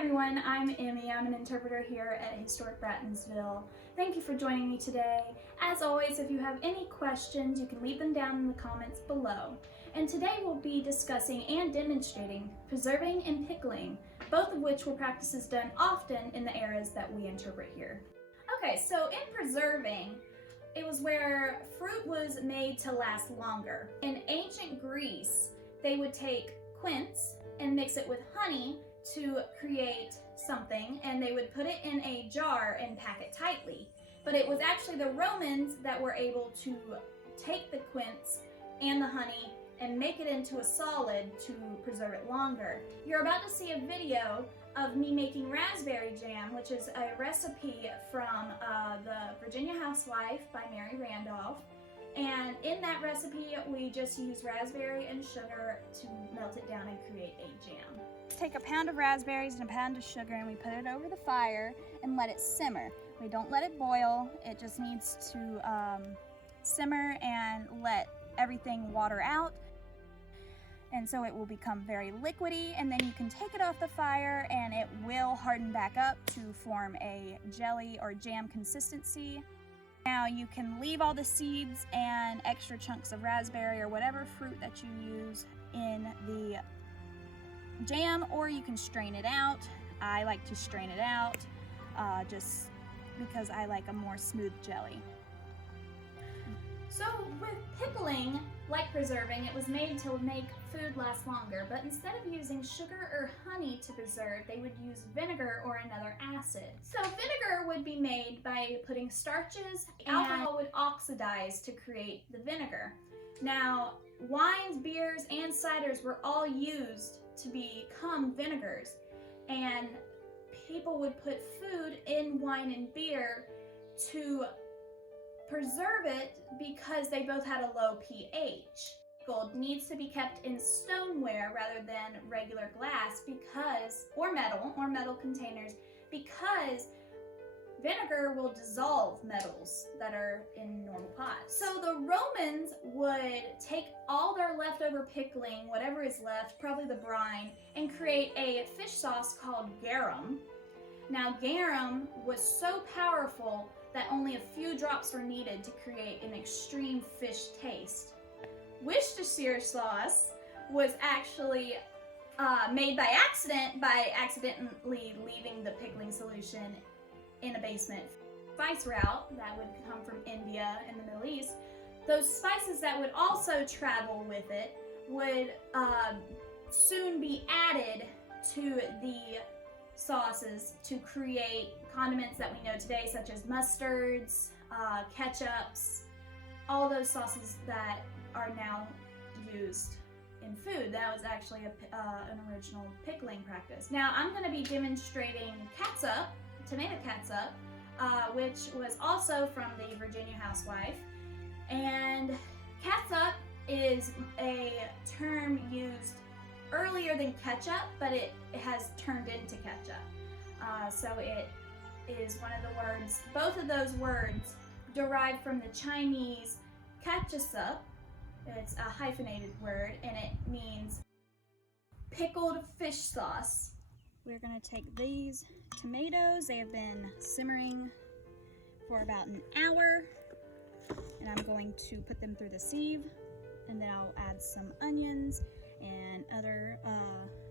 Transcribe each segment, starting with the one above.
everyone, I'm Emmy. I'm an interpreter here at Historic Brattonsville. Thank you for joining me today. As always, if you have any questions, you can leave them down in the comments below. And today we'll be discussing and demonstrating preserving and pickling, both of which were practices done often in the eras that we interpret here. Okay, so in preserving, it was where fruit was made to last longer. In ancient Greece, they would take quince and mix it with honey to create something, and they would put it in a jar and pack it tightly. But it was actually the Romans that were able to take the quince and the honey and make it into a solid to preserve it longer. You're about to see a video of me making raspberry jam, which is a recipe from the Virginia Housewife by Mary Randolph. And in that recipe, we just use raspberry and sugar to melt it down and create a jam. Take a pound of raspberries and a pound of sugar, and we put it over the fire and let it simmer. We don't let it boil. It just needs to simmer and let everything water out. And so it will become very liquidy, and then you can take it off the fire and it will harden back up to form a jelly or jam consistency. Now you can leave all the seeds and extra chunks of raspberry or whatever fruit that you use in the jam, or you can strain it out. I like to strain it out just because I like a more smooth jelly. So with pickling, like preserving, it was made to make food last longer, but instead of using sugar or honey to preserve, they would use vinegar or another acid. So vinegar would be made by putting starches, and alcohol would oxidize to create the vinegar. Now, wines, beers, and ciders were all used to become vinegars, and people would put food in wine and beer to preserve it because they both had a low pH. Gold needs to be kept in stoneware rather than regular glass or metal containers, because vinegar will dissolve metals that are in normal pots. So the Romans would take all their leftover pickling, whatever is left, probably the brine, and create a fish sauce called garum. Now garum was so powerful that only a few drops were needed to create an extreme fish taste. Worcestershire sauce was actually made by accidentally leaving the pickling solution in a basement spice route that would come from India and the Middle East. Those spices that would also travel with it would soon be added to the sauces to create condiments that we know today, such as mustards, ketchups, all those sauces that are now used in food. That was actually an original pickling practice. Now I'm going to be demonstrating catsup, tomato catsup, which was also from the Virginia Housewife. And catsup is a term used earlier than ketchup, but it has turned into ketchup. So it is one of the words, both of those words derived from the Chinese catsup. It's a hyphenated word, and it means pickled fish sauce. We're going to take these tomatoes. They have been simmering for about an hour, and I'm going to put them through the sieve, and then I'll add some onions and other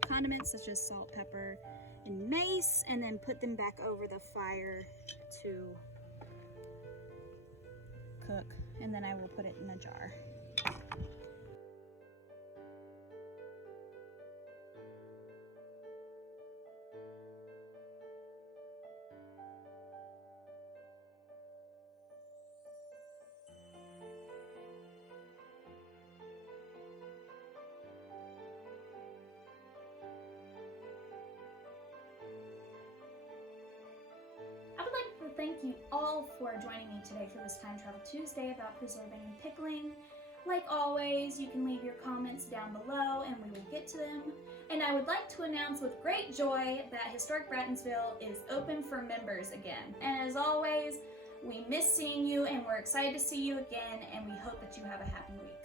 condiments such as salt, pepper, and mace, and then put them back over the fire to cook, and then I will put it in a jar. I would like to thank you all for joining me today for this Time Travel Tuesday about preserving and pickling. Like always, you can leave your comments down below and we will get to them. And I would like to announce with great joy that Historic Brattonsville is open for members again. And as always, we miss seeing you, and we're excited to see you again, and we hope that you have a happy week.